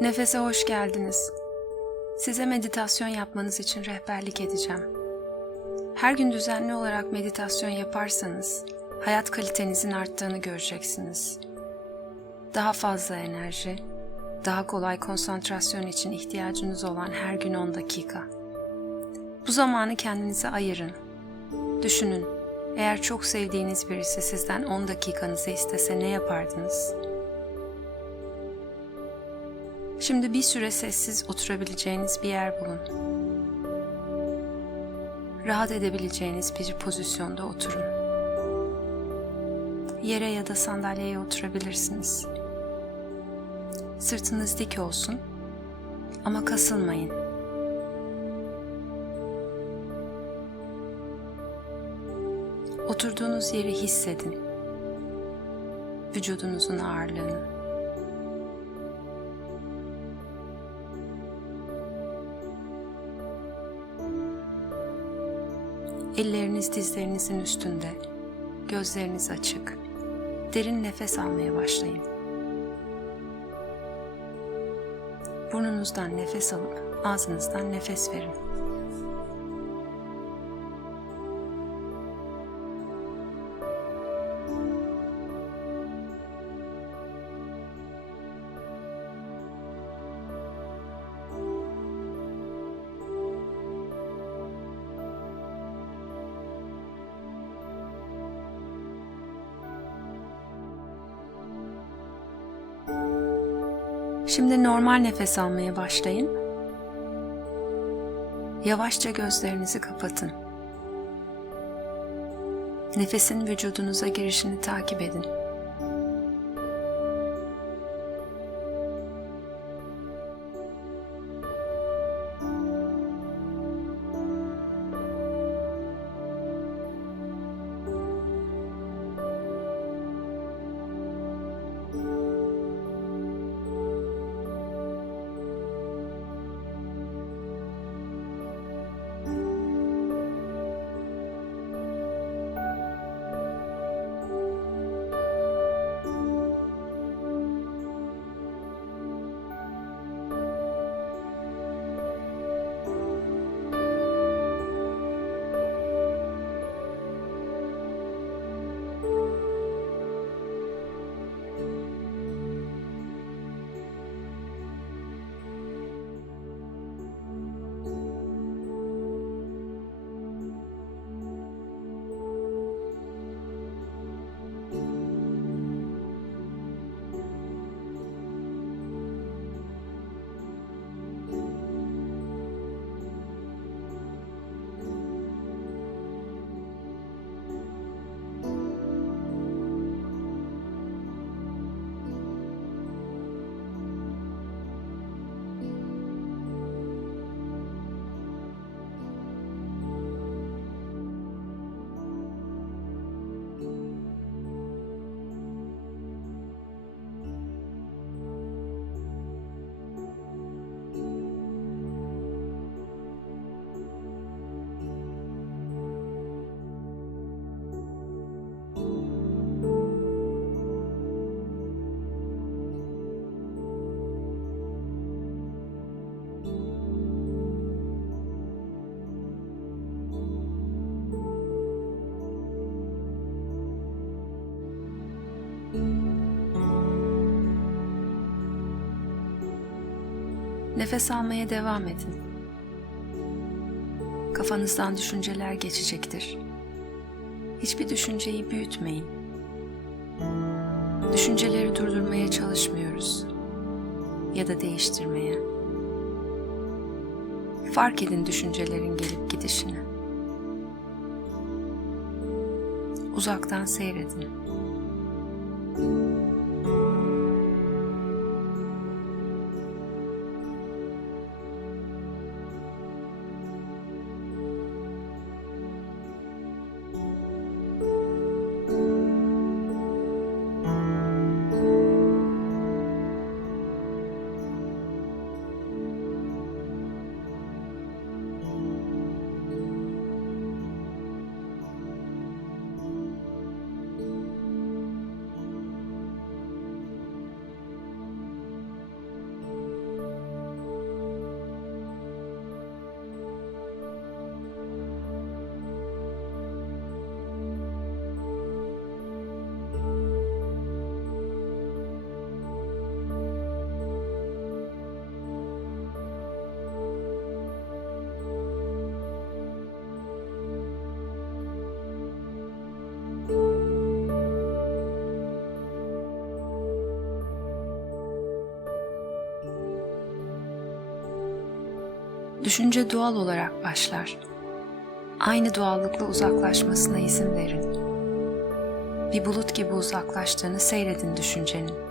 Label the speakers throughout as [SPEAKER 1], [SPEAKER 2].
[SPEAKER 1] Nefese hoş geldiniz. Size meditasyon yapmanız için rehberlik edeceğim. Her gün düzenli olarak meditasyon yaparsanız hayat kalitenizin arttığını göreceksiniz. Daha fazla enerji, daha kolay konsantrasyon için ihtiyacınız olan her gün 10 dakika. Bu zamanı kendinize ayırın. Düşünün, eğer çok sevdiğiniz birisi sizden 10 dakikanızı istese ne yapardınız? Şimdi bir süre sessiz oturabileceğiniz bir yer bulun. Rahat edebileceğiniz bir pozisyonda oturun. Yere ya da sandalyeye oturabilirsiniz. Sırtınız dik olsun ama kasılmayın. Oturduğunuz yeri hissedin. Vücudunuzun ağırlığını. Elleriniz dizlerinizin üstünde, gözleriniz açık. Derin nefes almaya başlayın. Burnunuzdan nefes alıp ağzınızdan nefes verin. Şimdi normal nefes almaya başlayın. Yavaşça gözlerinizi kapatın. Nefesin vücudunuza girişini takip edin. Nefes almaya devam edin. Kafanızdan düşünceler geçecektir. Hiçbir düşünceyi büyütmeyin. Düşünceleri durdurmaya çalışmıyoruz ya da değiştirmeye. Fark edin düşüncelerin gelip gidişini. Uzaktan seyredin. Düşünce doğal olarak başlar. Aynı doğallıkla uzaklaşmasına izin verin. Bir bulut gibi uzaklaştığını seyredin düşüncenin.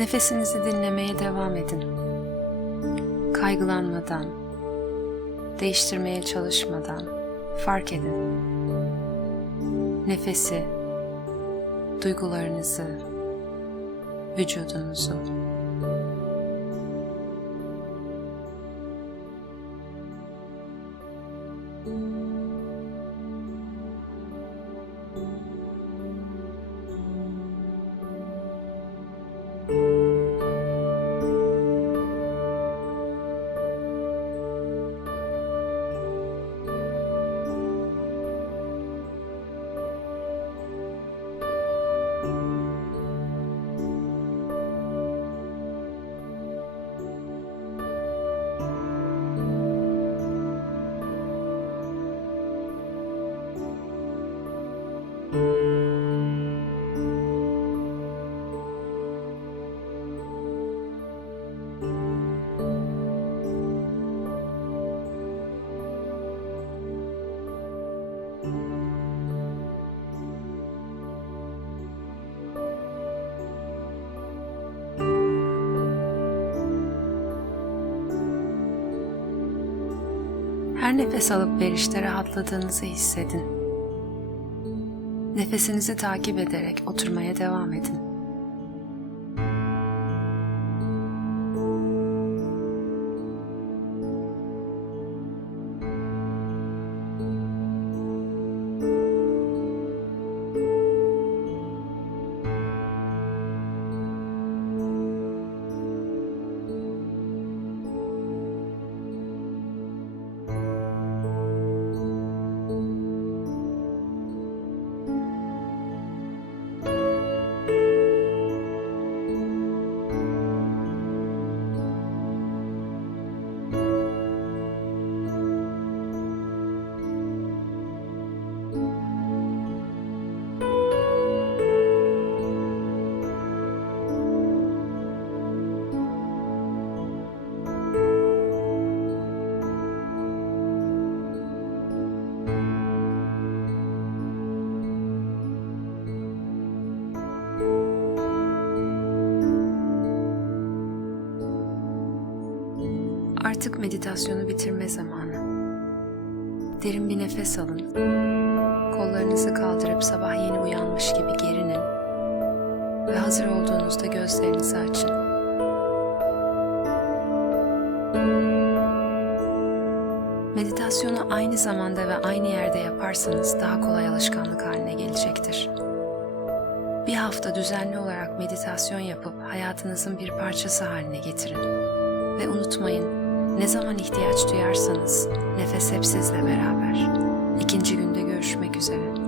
[SPEAKER 1] Nefesinizi dinlemeye devam edin. Kaygılanmadan, değiştirmeye çalışmadan fark edin. Nefesi, duygularınızı, vücudunuzu. Her nefes alıp verişte rahatladığınızı hissedin. Nefesinizi takip ederek oturmaya devam edin. Artık meditasyonu bitirme zamanı. Derin bir nefes alın. Kollarınızı kaldırıp sabah yeni uyanmış gibi gerinin. Ve hazır olduğunuzda gözlerinizi açın. Meditasyonu aynı zamanda ve aynı yerde yaparsanız daha kolay alışkanlık haline gelecektir. Bir hafta düzenli olarak meditasyon yapıp hayatınızın bir parçası haline getirin. Ve unutmayın, ne zaman ihtiyaç duyarsanız nefes hep sizle beraber. İkinci günde görüşmek üzere.